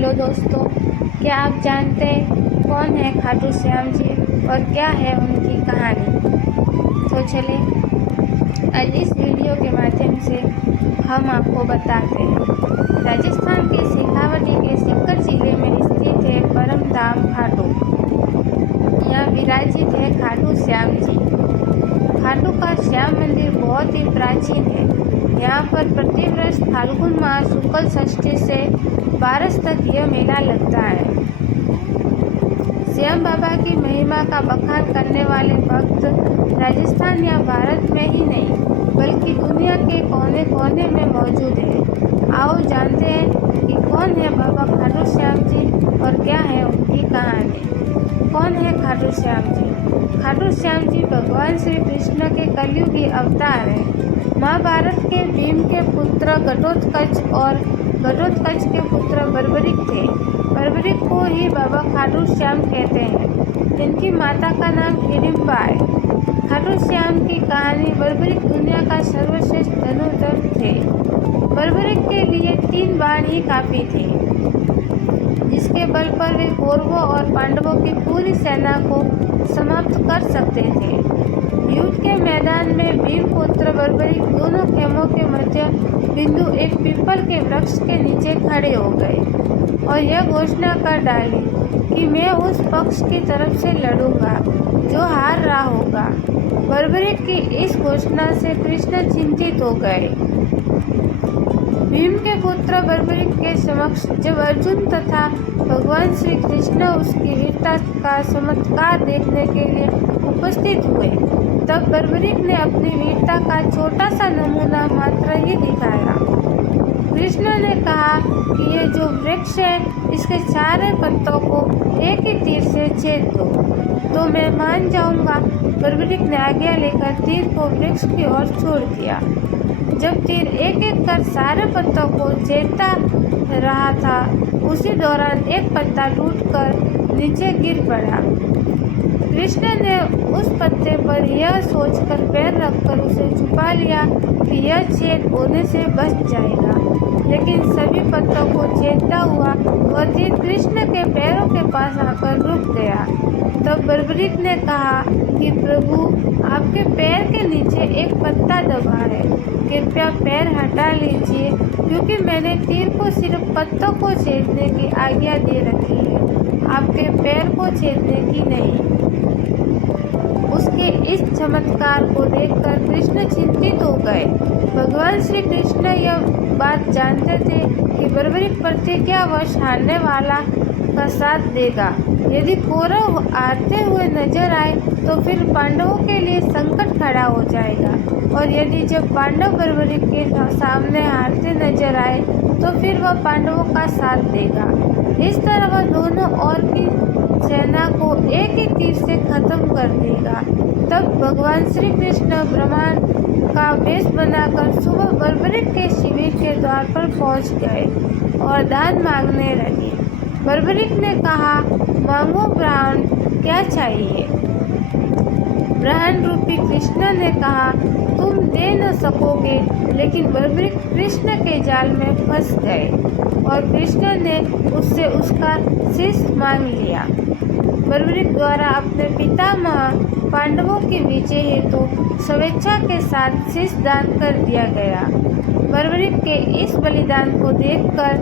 Hello दोस्तों, क्या आप जानते हैं कौन है खाटू श्याम जी और क्या है उनकी कहानी। तो चले आज इस वीडियो के माध्यम से हम आपको बताते हैं। राजस्थान के शेखावटी के सीकर जिले में स्थित है परम धाम खाटू। यहाँ विराजित है खाटू श्याम जी। खाटू का श्याम मंदिर बहुत ही प्राचीन है। यहाँ पर प्रतिवर्ष फाल्गुन माह शुक्ल षष्ठी से 12 तक यह मेला लगता है। श्याम बाबा की महिमा का बखान करने वाले भक्त राजस्थान या भारत में ही नहीं बल्कि दुनिया के कोने कोने में मौजूद है। आओ जानते हैं कि कौन है बाबा खाटू श्याम जी और क्या है उनकी कहानी। कौन है खाटू श्याम जी? खाटू श्याम जी भगवान श्री कृष्ण के कलयुगी अवतार हैं। महाभारत के भीम के पुत्र घटोत्कच और घटोत्कच के पुत्र बर्बरिक थे। बर्बरिक को ही बाबा खाटू श्याम कहते हैं। इनकी माता का नाम हिडिंबा है। खाटू श्याम की कहानी बर्बरिक दुनिया का सर्वश्रेष्ठ धनुर्धर थे। बर्बरिक के लिए 3 बाण ही काफी थे, जिसके बल पर वे कौरवों और पांडवों की पूरी सेना को समाप्त कर सकते थे। युद्ध के मैदान में भीम पुत्र बर्बरिक दोनों खेमों के मध्य बिंदु एक पीपल के वृक्ष के नीचे खड़े हो गए और यह घोषणा कर डाली कि मैं उस पक्ष की तरफ से लड़ूंगा जो हार रहा होगा। बर्बरिक की इस घोषणा से कृष्ण चिंतित हो गए। भीम के पुत्र बर्बरिक के समक्ष जब अर्जुन तथा भगवान श्री कृष्ण उसकी वीरता का चमत्कार देखने के लिए उपस्थित हुए, तब बर्बरिक ने अपनी वीरता का छोटा सा नमूना मात्र ही दिखाया। कृष्ण ने कहा कि ये जो वृक्ष है इसके चारों पत्तों को एक ही तीर से छेद दो तो मैं मान जाऊंगा। बर्बरिक ने आज्ञा लेकर तीर को वृक्ष की ओर छोड़ दिया। जब तीर एक एक कर सारे पत्तों को छेदता रहा था, उसी दौरान एक पत्ता टूटकर नीचे गिर पड़ा। कृष्ण ने उस पत्ते पर यह सोचकर पैर रखकर उसे छुपा लिया कि यह छेद होने से बच जाएगा, लेकिन सभी पत्तों को छेदता हुआ वह तीर कृष्ण के पैरों के पास आकर रुक गया। तब बर्बरिक ने कहा कि प्रभु, आपके पैर के नीचे एक पत्ता दबा है, कृपया पैर हटा लीजिए क्योंकि मैंने तीर को सिर्फ पत्तों को छेदने की आज्ञा दे रखी है, आपके पैर को छेदने की नहीं। उसके इस चमत्कार को देखकर कृष्ण चिंतित हो गए। भगवान श्री कृष्ण यह बात जानते थे कि बर्बरिक प्रतिज्ञावश हारने वाला का साथ देगा। यदि कौरव हारते हुए नजर आए तो फिर पांडवों के लिए संकट खड़ा हो जाएगा, और यदि जब पांडव बर्बरिक के सामने हारते नजर आए तो फिर वह पांडवों का साथ देगा। इस तरह वह दोनों और की सेना को एक ही तीर से खत्म कर देगा। तब भगवान श्री कृष्ण ब्रह्मांड का वेश बनाकर सुबह बर्बरिक के शिविर के द्वार पर पहुंच गए और दान मांगने लगे। बर्बरिक ने कहा, मांगो ब्राह्मण, क्या चाहिए? ब्राह्मण रूपी कृष्ण ने कहा, तुम दे न सकोगे, लेकिन बर्बरिक कृष्ण के जाल में फंस गए और कृष्ण ने उससे उसका शीश मांग लिया। बर्बरिक द्वारा अपने पितामह पांडवों के विजय हेतु स्वेच्छा के साथ शीश दान कर दिया गया। बर्बरिक के इस बलिदान को देखकर